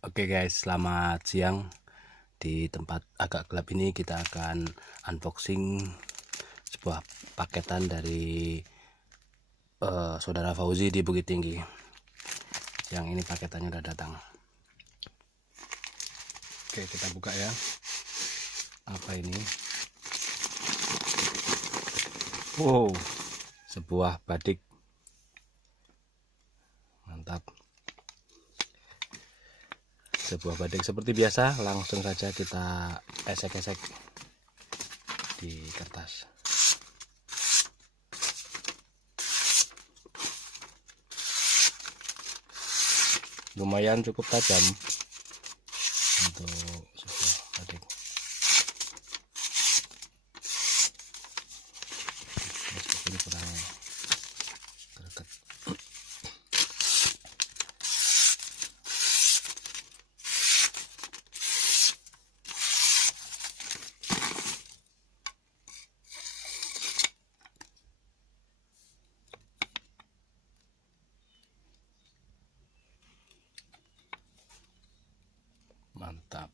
Oke guys, selamat siang. Di tempat agak gelap ini kita akan unboxing sebuah paketan dari saudara Fauzi di Bukit Tinggi. Yang ini paketannya udah datang. Oke, kita buka ya. Apa ini? Wow, sebuah batik. Mantap. Sebuah batik seperti biasa, langsung saja kita esek-esek di kertas. Lumayan cukup tajam untuk sebuah batik. Meskipun kurang greget. Mantap.